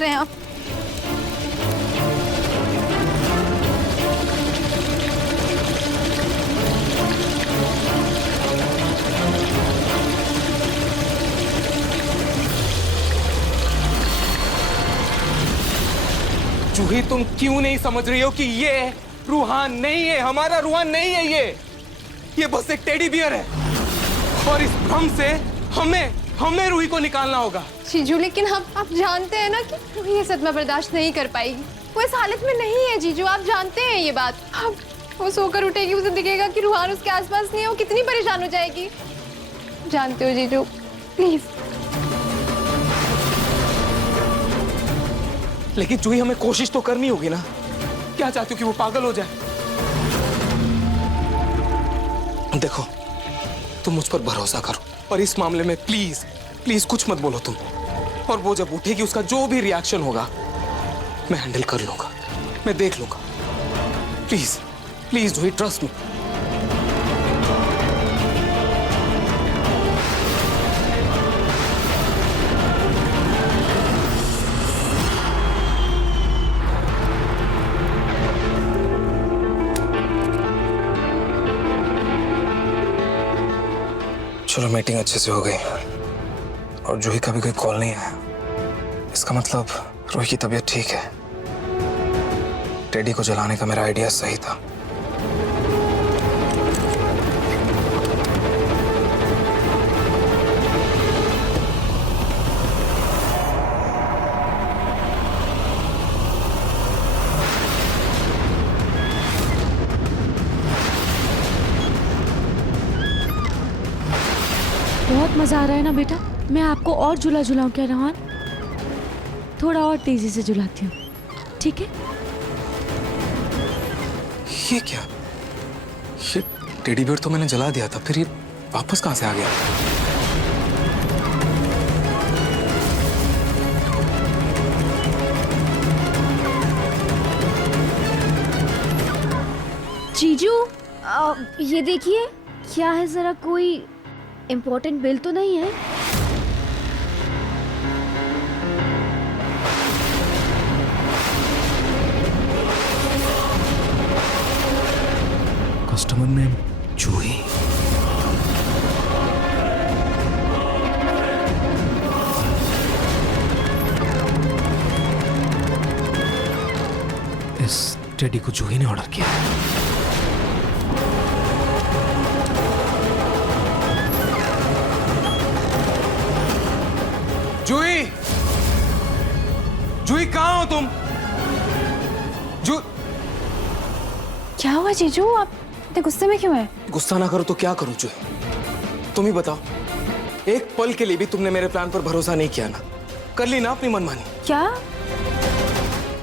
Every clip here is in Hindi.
रहे हैं आप? जूही, तुम क्यों नहीं समझ रही हो कि ये रूहान नहीं है, हमारा रूहान नहीं है ये बस एक टेडी बियर है और इस भ्रम से हमें रूही को निकालना होगा। जीजू, लेकिन आप जानते हैं ना कि रूही ये सदमा बर्दाश्त नहीं कर पाएगी। वो इस हालत में नहीं है जीजू, आप जानते हैं ये बात। अब वो सोकर उठेगी, उसे दिखेगा कि रूहान उसके आसपास नहीं है, वो कितनी परेशान हो जाएगी। जानते हो जीजू, प्लीज। लेकिन जूही, हमें कोशिश तो करनी होगी ना। क्या चाहती हो कि वो पागल हो जाए? देखो, तुम मुझ पर भरोसा करो और इस मामले में प्लीज प्लीज कुछ मत बोलो तुम। और वो जब उठेगी, उसका जो भी रिएक्शन होगा मैं हैंडल कर लूंगा, मैं देख लूंगा। Please please Juhi, trust me. चलो, मीटिंग अच्छे से हो गई और जूही का भी कोई कॉल नहीं आया। इसका मतलब रूही की तबीयत ठीक है। टेडी को जलाने का मेरा आइडिया सही था। बहुत मजा आ रहा है ना बेटा? मैं आपको और झूला झुलाऊं क्या रोहन? थोड़ा और तेजी से झुलाती हूँ, ठीक है? ये क्या? ये टेडी बियर तो मैंने जला दिया था, फिर ये वापस कहां से आ गया? जीजू, ये देखिए, क्या है? जरा कोई इम्पोर्टेंट बिल तो नहीं है? कस्टमर नेम जूही। इस टेडी को जूही ने ऑर्डर किया है। जूही, जूही कहाँ हो तुम? क्या हुआ जीजू, आप इतने गुस्से में क्यों हैं? गुस्सा ना करो तो क्या करूं जूही? तुम ही बताओ। एक पल के लिए भी तुमने मेरे प्लान पर भरोसा नहीं किया ना? कर ली ना अपनी मनमानी? क्या?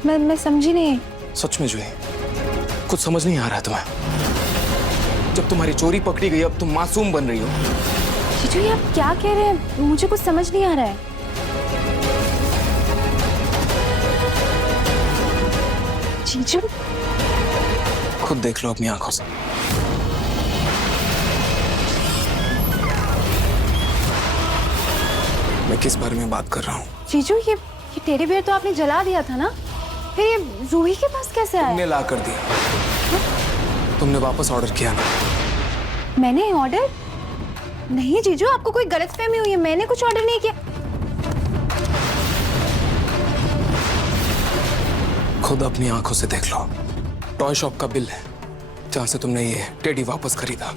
मैं समझी नहीं। सच में जूही, कुछ समझ नहीं आ रहा है तुम्हें? जब तुम्हारी चोरी पकड़ी गई, अब तुम मासूम बन रही हो। जीजू, ये आप क्या कह रहे हैं? मुझे कुछ समझ नहीं आ रहा है। जीजू, खुद देख लो अपनी आंखों से। मैं किस बारे में बात कर रहा हूँ? जीजू, ये टेडी बियर तो आपने जला दिया था ना? फिर ये रूही के पास कैसे आया? तुमने ला कर दिया। तुमने वापस ऑर्डर किया ना? मैंने ऑर्डर? नहीं जीजू, आपको कोई गलतफहमी हुई है। मैंने कुछ ऑर्डर नहीं किया। खुद अपनी आंखों से देख लो। टॉय शॉप का बिल है जहां से तुमने ये टेडी वापस खरीदा।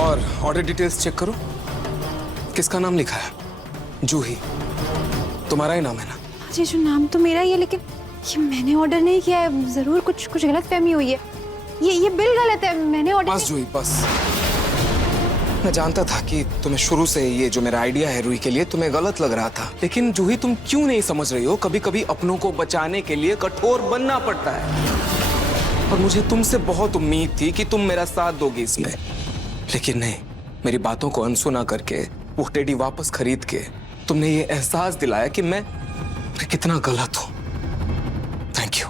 और ऑर्डर डिटेल्स चेक करो। किसका नाम लिखा है? जूही। तुम्हारा ही नाम है ना? जीजू, नाम तो मेरा ही है, लेकिन ये मैंने ऑर्डर नहीं किया है। जरूर कुछ गलतफहमी हुई है। ये बिल गलत है। मैंने ऑर्डर बस जूही, बस। मैं जानता था कि तुम्हें शुरू से ये जो मेरा आइडिया है रूही के लिए तुम्हें गलत लग रहा था। लेकिन जूही, तुम क्यों नहीं समझ रही हो? कभी कभी अपनों को बचाने के लिए कठोर बनना पड़ता है। और मुझे तुमसे बहुत उम्मीद थी कि तुम मेरा साथ दोगी इसमें। लेकिन नहीं, मेरी बातों को अनसुना करके वो टेडी वापस खरीद के तुमने ये एहसास दिलाया कि मैं कितना गलत हूँ। Thank you.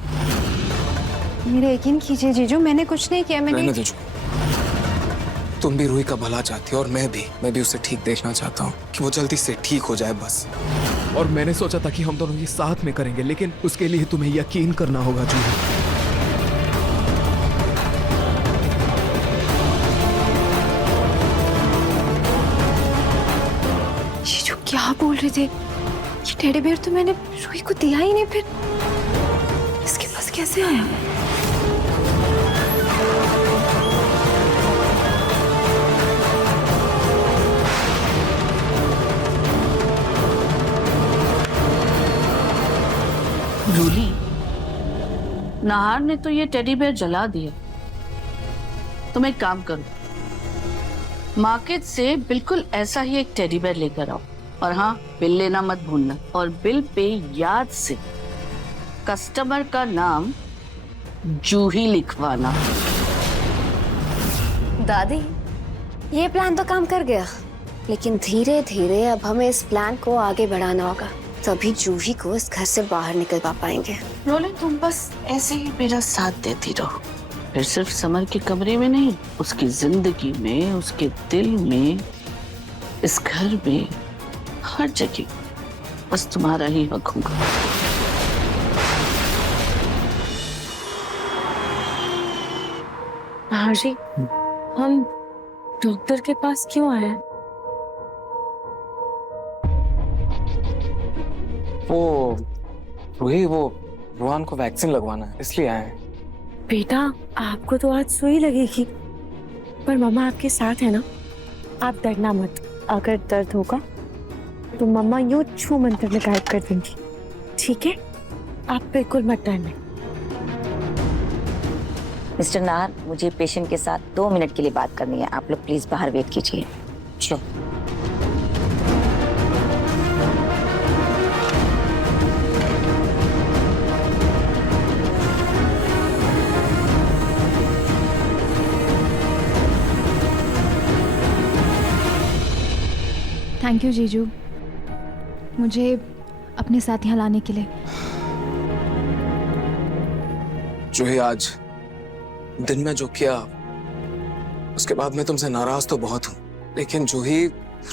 मेरे यकीन कीजिए जीजू, मैंने कुछ नहीं किया। मैंने रहने दो जूही। तुम भी रूही का भला चाहती हो और मैं भी उसे ठीक देखना चाहता हूँ कि वो जल्दी से ठीक हो जाए बस। और मैंने सोचा था कि हम दोनों ये साथ में करेंगे, लेकिन उसके लिए तुम्हें यकीन करना होगा जूही। ये जो क्या बोल रहे थे, ये टेडी बेयर तो मैंने रूही को दिया ही नहीं, फिर इसके पास कैसे आया? रूली, नाहर ने तो ये टेडी बेयर जला दिया। तुम एक काम करो, मार्केट से बिल्कुल ऐसा ही एक टेडी बेयर लेकर आओ, और हाँ, बिल लेना मत भूलना, और बिल पे याद से कस्टमर का नाम जूही लिखवाना। दादी, ये प्लान तो काम कर गया, लेकिन धीरे धीरे अब हमें इस प्लान को आगे बढ़ाना होगा, तभी जूही को इस घर से बाहर निकलवा पाएंगे। रोले, तुम बस ऐसे ही मेरा साथ देती रहो, फिर सिर्फ समर के कमरे में नहीं, उसकी जिंदगी में, उसके दिल में, इस घर में, हर जगह बस तुम्हारा ही हक होगा। नाहर जी, हम डॉक्टर के पास क्यों आए हैं? वो रूही, वो रुहान को वैक्सीन लगवाना है, इसलिए आए हैं। बेटा, आपको तो आज सुई लगेगी, पर मम्मा आपके साथ है ना, आप डरना मत। अगर दर्द होगा तो मम्मा यूं छू मंत्र में गायब कर देंगी, ठीक है? आप बिल्कुल मत डरना। मिस्टर नाहर, मुझे पेशेंट के साथ 2 मिनट के लिए बात करनी है, आप लोग प्लीज बाहर वेट कीजिए। चलो। थैंक यू जीजू, मुझे अपने साथ यहाँ लाने के लिए। जूही, आज दिन में जो किया उसके बाद मैं तुमसे नाराज तो बहुत हूँ, लेकिन जूही,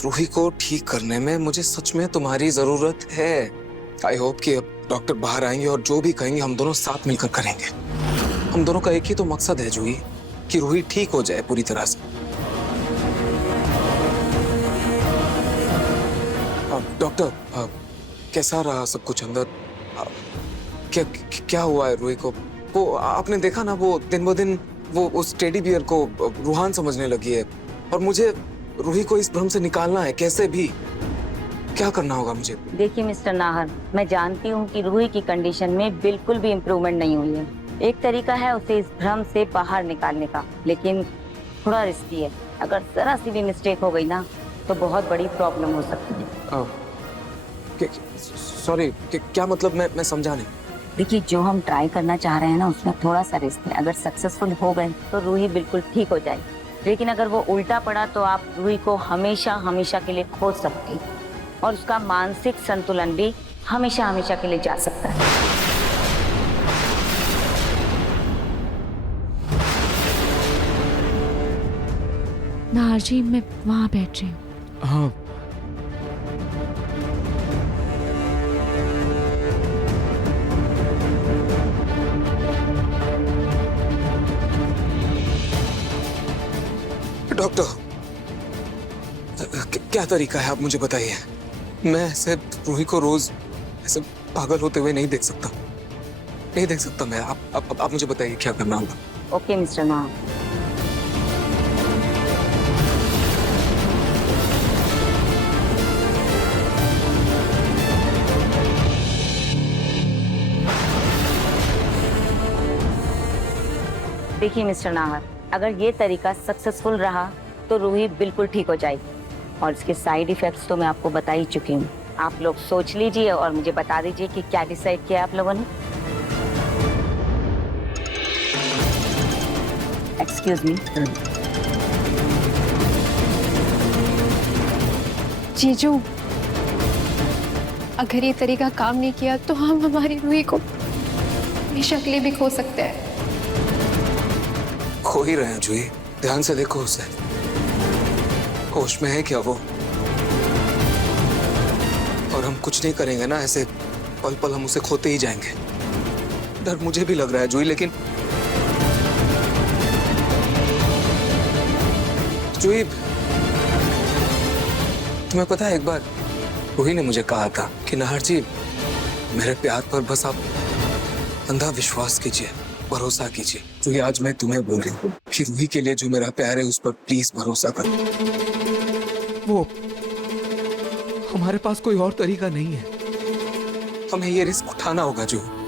रूही को ठीक करने में मुझे सच में तुम्हारी जरूरत है। आई होप कि अब डॉक्टर बाहर आएंगे और जो भी कहेंगे हम दोनों साथ मिलकर करेंगे। हम दोनों का एक ही तो मकसद है जूही, कि रूही ठीक हो जाए पूरी तरह से। डॉक्टर, कैसा रहा सब कुछ अंदर? क्या हुआ है रूही को? वो आपने देखा ना, वो दिन ब दिन वो उस टेडी बियर को रुहान समझने लगी है, और मुझे रूही को इस भ्रम से निकालना है कैसे भी। क्या करना होगा मुझे? देखिए मिस्टर नाहर, मैं जानती हूँ कि रूही की कंडीशन में बिल्कुल भी इम्प्रूवमेंट नहीं हुई है। एक तरीका है उसे इस भ्रम से बाहर निकालने का, लेकिन थोड़ा रिस्की है। अगर जरा सी भी मिस्टेक हो गई ना तो बहुत बड़ी प्रॉब्लम हो सकती है। सॉरी, क्या मतलब? मैं समझा नहीं। देखिए, जो हम ट्राई करना चाह रहे हैं ना, उसमें थोड़ा सा रिस्क है। अगर सक्सेसफुल हो गए तो रूही बिल्कुल ठीक हो जाएगी, लेकिन अगर वो उल्टा पड़ा तो आप रूही को हमेशा हमेशा के लिए खो सकती, और उसका मानसिक संतुलन भी हमेशा हमेशा के लिए जा सकता है। नाहर जी, मैं वहाँ बैठ रही हूँ। हाँ। डॉक्टर, क्या तरीका है, आप मुझे बताइए। मैं ऐसे रूही को रोज ऐसे पागल होते हुए नहीं देख सकता मैं। आप मुझे बताइए क्या करना होगा। Okay mister Nahar. देखिए मिस्टर नाहर, अगर ये तरीका सक्सेसफुल रहा तो रूही बिल्कुल ठीक हो जाएगी, और इसके साइड इफेक्ट्स तो मैं आपको बता ही चुकी हूँ। आप लोग सोच लीजिए और मुझे बता दीजिए कि क्या डिसाइड किया आप लोगों ने। Excuse me. जीजू, अगर ये तरीका काम नहीं किया तो हम हमारी रूही को हमेशा के लिए भी खो सकते हैं। खो ही रहे हैं जूही, ध्यान से देखो उसे। होश में है क्या वो? और हम कुछ नहीं करेंगे ना, ऐसे पल पल हम उसे खोते ही जाएंगे। डर मुझे भी लग रहा है जूही, लेकिन जूही, तुम्हें पता है एक बार रूही ने मुझे कहा था कि नाहर जी, मेरे प्यार पर बस आप अंधा विश्वास कीजिए, भरोसा कीजिए। जूही, आज मैं तुम्हें बोल रही हूँ कि रूही के लिए जो मेरा प्यार है उस पर प्लीज भरोसा कर। वो हमारे पास कोई और तरीका नहीं है, हमें ये रिस्क उठाना होगा जूही,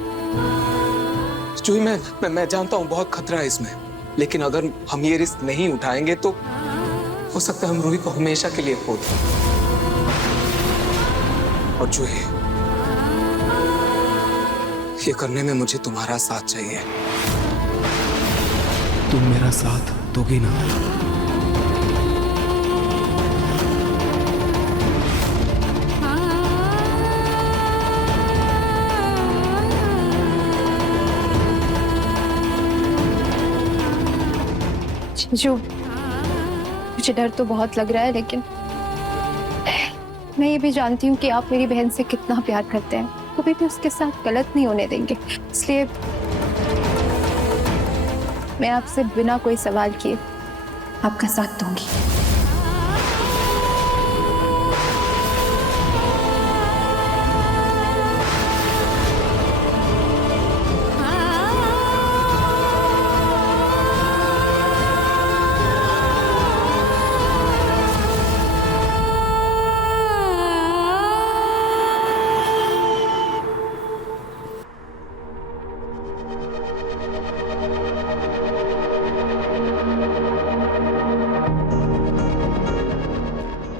मैं जानता हूँ बहुत खतरा है इसमें, लेकिन अगर हम ये रिस्क नहीं उठाएंगे तो हो सकता है हम रूही को हमेशा के लिए खो दें। और जूही, ये करने में मुझे तुम्हारा साथ चाहिए। तुम मेरा साथ दोगी ना? जीजू, मुझे डर तो बहुत लग रहा है, लेकिन मैं ये भी जानती हूँ कि आप मेरी बहन से कितना प्यार करते हैं। कभी भी उसके साथ गलत नहीं होने देंगे, इसलिए मैं आपसे बिना कोई सवाल किए आपका साथ दूंगी।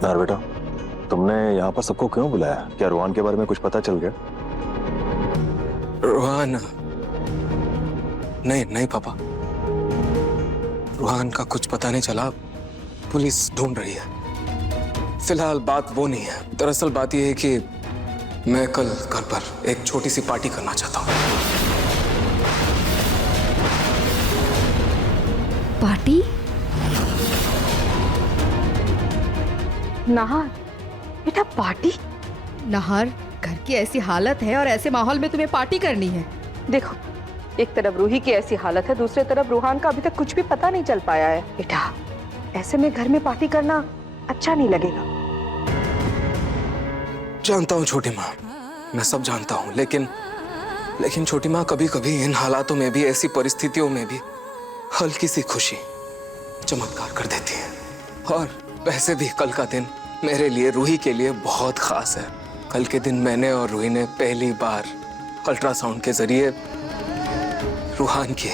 नाहर बेटा, तुमने यहाँ पर सबको क्यों बुलाया? क्या रूहान के बारे में कुछ पता चल गया? रूहान? नहीं पापा, रूहान का कुछ पता नहीं चला। पुलिस ढूंढ रही है। फिलहाल बात वो नहीं है। दरअसल बात यह है कि मैं कल घर पर एक छोटी सी पार्टी करना चाहता हूँ। पार्टी? नाहर बेटा, पार्टी? नाहर, घर की ऐसी हालत है और ऐसे माहौल में तुम्हें पार्टी करनी है? देखो, एक तरफ रूही की ऐसी हालत है, दूसरी तरफ रूहान का अभी तक कुछ भी पता नहीं चल पाया है। बेटा, ऐसे में घर में पार्टी करना अच्छा नहीं लगेगा। जानता हूँ छोटी माँ, मैं सब जानता हूँ, लेकिन छोटी माँ, कभी कभी इन हालातों में भी, ऐसी परिस्थितियों में भी हल्की सी खुशी चमत्कार कर देती है। और वैसे भी कल का दिन मेरे लिए, रूही के लिए बहुत खास है। कल के दिन मैंने और रूही ने पहली बार अल्ट्रासाउंड के जरिए रूहान की,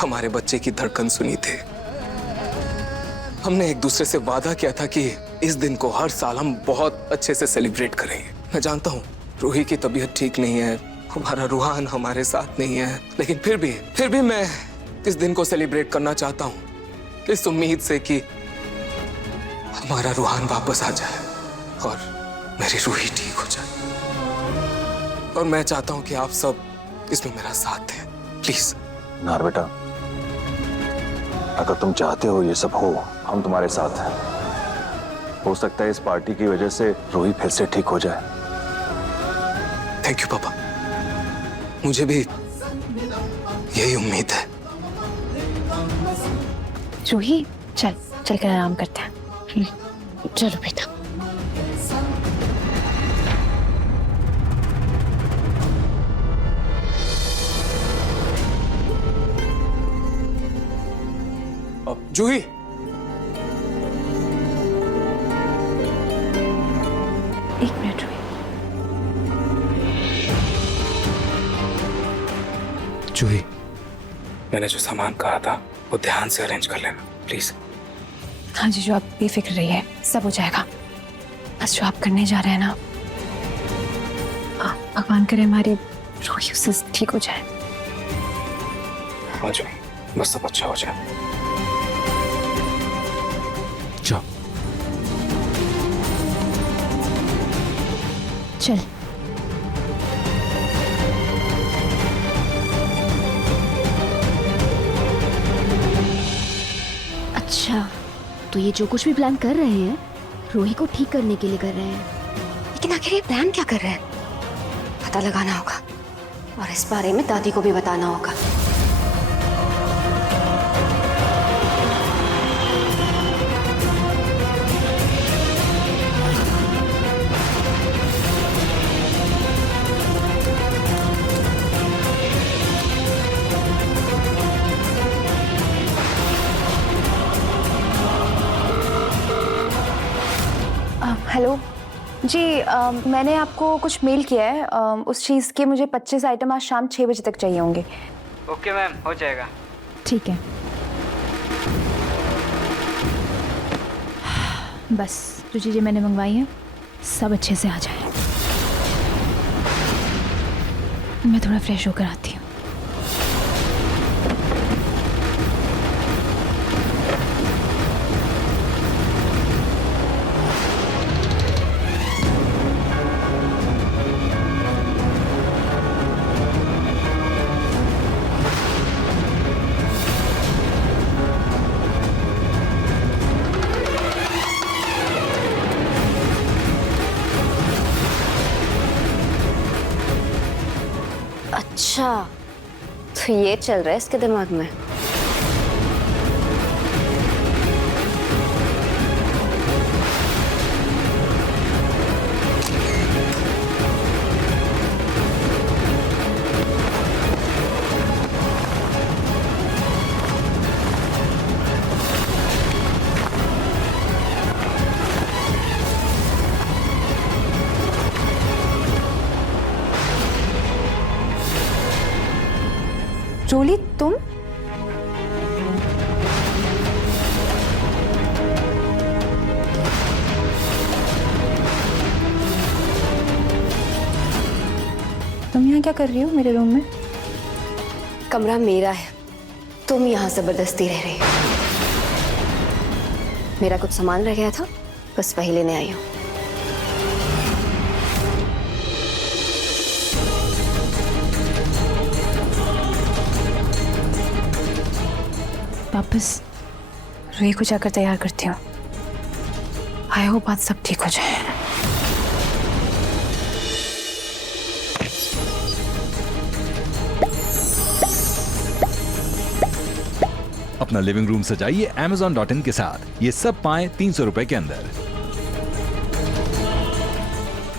हमारे बच्चे की धड़कन सुनी थी। हमने एक दूसरे से वादा किया था कि इस दिन को हर साल हम बहुत अच्छे से सेलिब्रेट करेंगे। मैं जानता हूँ रूही की तबीयत ठीक नहीं है, हमारा रूहान हमारे साथ नहीं है, लेकिन फिर भी मैं इस दिन को सेलिब्रेट करना चाहता हूँ, इस उम्मीद से कि हमारा रूहान वापस आ जाए और मेरी रूही ठीक हो जाए। और मैं चाहता हूं कि आप सब इसमें मेरा साथ दें, प्लीज। नाहर बेटा, अगर तुम चाहते हो ये सब हो, हम तुम्हारे साथ हैं। हो सकता है इस पार्टी की वजह से रूही फिर से ठीक हो जाए। थैंक यू पापा, मुझे भी यही उम्मीद है। जूही, चल कर आराम करते हैं। चलो बेटा। अब जूही, एक मिनट रुकिए। जूही, मैंने जो सामान कहा था वो ध्यान से अरेंज कर लेना प्लीज। हाँ जी, जो आप बेफिक्र रहिए, सब हो जाएगा। बस जो आप करने जा रहे हैं ना, भगवान करे हमारी रूही उससे ठीक हो जाए। हाँ जूही, बस सब अच्छा हो जाए। जाओ। चल। अच्छा, तो ये जो कुछ भी प्लान कर रहे हैं रूही को ठीक करने के लिए कर रहे हैं, लेकिन आखिर ये प्लान क्या कर रहे हैं पता लगाना होगा और इस बारे में दादी को भी बताना होगा। हेलो जी, मैंने आपको कुछ मेल किया है। उस चीज़ के मुझे 25 आइटम आज शाम 6 बजे तक चाहिए होंगे। ओके मैम, हो जाएगा। ठीक है। बस जो चीज़ें मैंने मंगवाई हैं सब अच्छे से आ जाए। मैं थोड़ा फ्रेश होकर आती हूँ। अच्छा, तो ये चल रहा है इसके दिमाग में। जूली, तुम? तुम यहाँ क्या कर रही हो मेरे रूम में? कमरा मेरा है, तुम यहाँ जबरदस्ती रह रही हो। मेरा कुछ सामान रह गया था, बस वही लेने आई हूँ। वापस रूही को जाकर तैयार करती हूँ। आई होप बात सब ठीक हो जाए। अपना लिविंग रूम सजाइए Amazon.in के साथ। ये सब पाएं 300 रुपए के अंदर।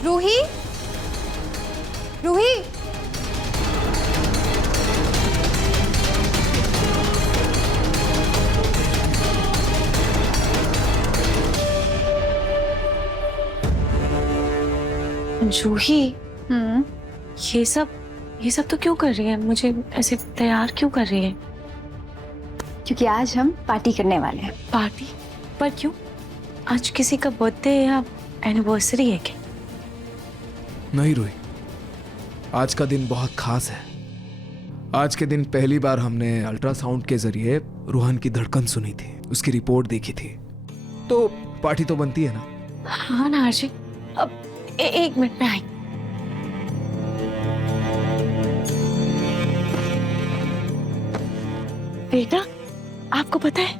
रूही, रूही, जूही, ये सब तो क्यों कर रही है? मुझे ऐसे तैयार क्यों कर रही है? क्योंकि आज हम पार्टी करने वाले हैं। पार्टी? पर क्यों? आज किसी का बर्थडे या एनिवर्सरी है क्या? नहीं रूही, आज का दिन बहुत खास है। आज के दिन पहली बार हमने अल्ट्रासाउंड के जरिए रूहान की धड़कन सुनी थी, उसकी रिपोर्ट देखी थी, तो पार्टी तो बनती है ना। हाँ ना आरजी, अब एक मिनट में आई। बेटा, आपको पता है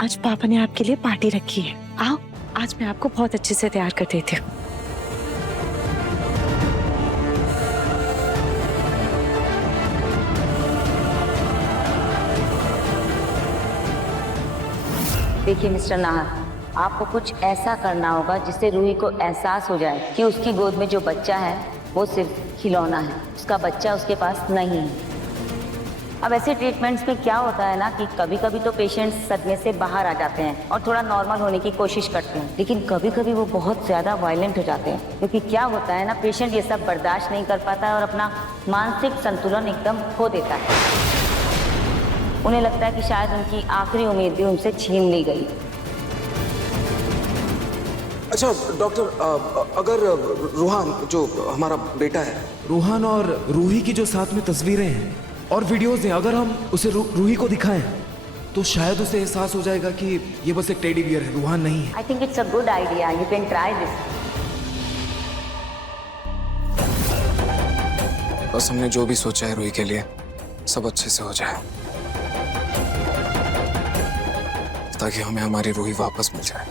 आज पापा ने आपके लिए पार्टी रखी है। आओ, आज मैं आपको बहुत अच्छे से तैयार कर देती हूँ। देखिए मिस्टर नाहर, आपको कुछ ऐसा करना होगा जिससे रूही को एहसास हो जाए कि उसकी गोद में जो बच्चा है वो सिर्फ खिलौना है, उसका बच्चा उसके पास नहीं है। अब ऐसे ट्रीटमेंट्स में क्या होता है ना कि कभी कभी तो पेशेंट्स सदमे से बाहर आ जाते हैं और थोड़ा नॉर्मल होने की कोशिश करते हैं, लेकिन कभी कभी वो बहुत ज़्यादा वायलेंट हो जाते हैं, क्योंकि क्या होता है ना, पेशेंट ये सब बर्दाश्त नहीं कर पाता है और अपना मानसिक संतुलन एकदम खो देता है। उन्हें लगता है कि शायद उनकी आखिरी उम्मीद भी उनसे छीन ली गई। अच्छा डॉक्टर, अगर रूहान जो हमारा बेटा है, रूहान और रूही की जो साथ में तस्वीरें हैं और वीडियोस हैं, अगर हम उसे रूही को दिखाएं तो शायद उसे एहसास हो जाएगा कि ये बस एक टेडी बियर है, रूहान नहीं है। I think it's a good idea, you can try this. बस हमने जो भी सोचा है रूही के लिए सब अच्छे से हो जाए। चाहता कि हमें हमारी रूही वापस मिल जाए।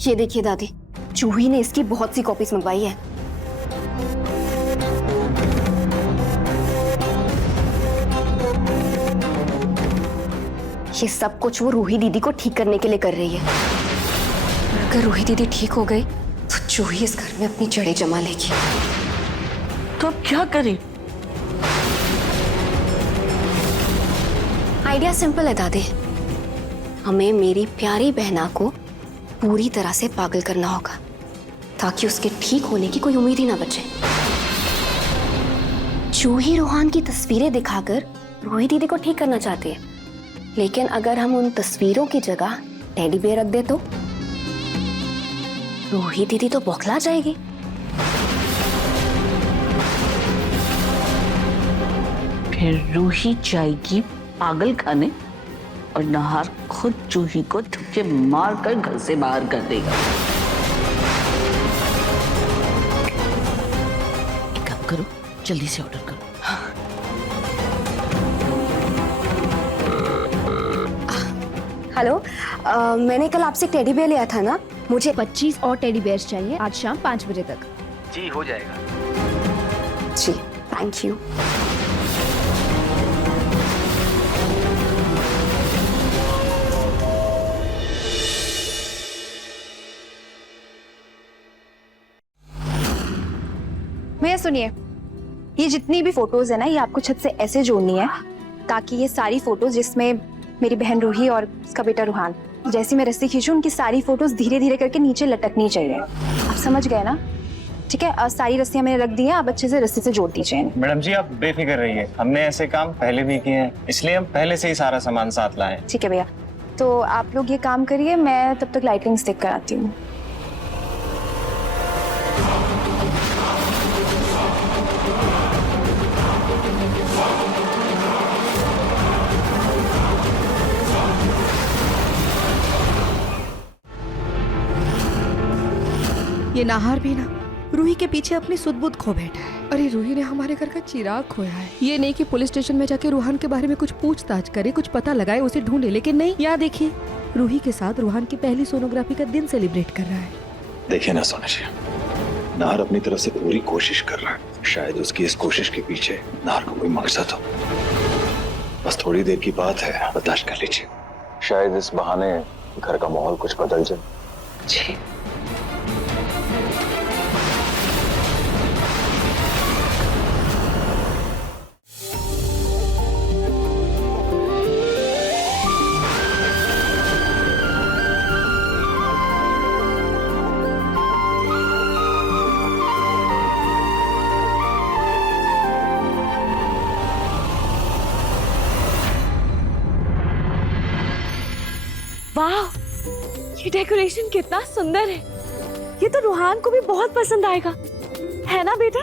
ये देखिए दादी, जूही ने इसकी बहुत सी कॉपीज मंगवाई है। ये सब कुछ वो रूही दीदी को ठीक करने के लिए कर रही है। अगर रूही दीदी ठीक हो गई तो जूही इस घर में अपनी जड़ें जमा लेगी। तो अब क्या करें? आइडिया सिंपल है दादी, हमें मेरी प्यारी बहना को पूरी तरह से पागल करना होगा ताकि उसके ठीक होने की कोई उम्मीद ही ना बचे। जूही रूहान की तस्वीरें दिखाकर रूही दीदी को ठीक करना चाहती है, लेकिन अगर हम उन तस्वीरों की जगह टेडी बेयर रख दे तो रूही दीदी तो बौखला जाएगी। फिर रूही जाएगी पागल खाने और नाहर खुद जूही को धक्के मार कर घर से बाहर कर देगा। एक काम करो, जल्दी से ऑर्डर करो। हेलो, मैंने कल आपसे एक टेडी बेयर लिया था ना, मुझे 25 और टेडी बेयर्स चाहिए आज शाम 5 बजे तक। जी हो जाएगा। जी थैंक यू। भैया सुनिए, ये जितनी भी फोटोज है ना, ये आपको छत से ऐसे जोड़नी है ताकि ये सारी फोटोज जिसमें मेरी बहन रूही और उसका बेटा रूहान, जैसी मैं रस्सी खींचूं उनकी सारी फोटोज धीरे धीरे करके नीचे लटकनी चाहिए। आप समझ गए ना? ठीक है, सारी रस्सियां मैंने रख दी हैं, आप अच्छे से रस्सी से जोड़ दीजिए। मैडम जी आप बेफिक्र रहिए, हमने ऐसे काम पहले भी किए हैं, इसलिए हम पहले से ही सारा सामान साथ लाए। ठीक है भैया, तो आप लोग ये काम करिए, मैं तब तक लाइटिंग स्टिक कराती हूँ। ये नाहर भी ना रूही के पीछे अपनी सुध-बुध खो बैठा है। अरे रूही ने हमारे घर का चिराग खोया है। ये नहीं कि पुलिस स्टेशन में जाके रूहान के बारे में कुछ पूछताछ करे, कुछ पता लगाए, उसे ढूंढे, लेकिन नहीं, यहाँ देखिए रूही के साथ रूहान की पहली सोनोग्राफी का दिन सेलिब्रेट कर रहा है। देखिए ना सोना जी, नाहर अपनी तरफ से पूरी कोशिश कर रहा है, शायद उसकी इस कोशिश के पीछे नाहर का कोई मकसद हो। बस थोड़ी देर की बात है, बर्दाश्त कर लीजिए, शायद इस बहाने घर का माहौल कुछ बदल जाए। जी वाह, ये डेकोरेशन कितना सुंदर है। ये तो रूहान को भी बहुत पसंद आएगा, है ना बेटा?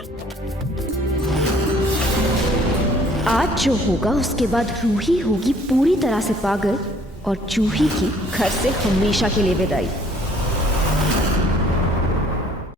आज जो होगा उसके बाद रूही होगी पूरी तरह से पागल और जूही की घर से हमेशा के लिए विदाई।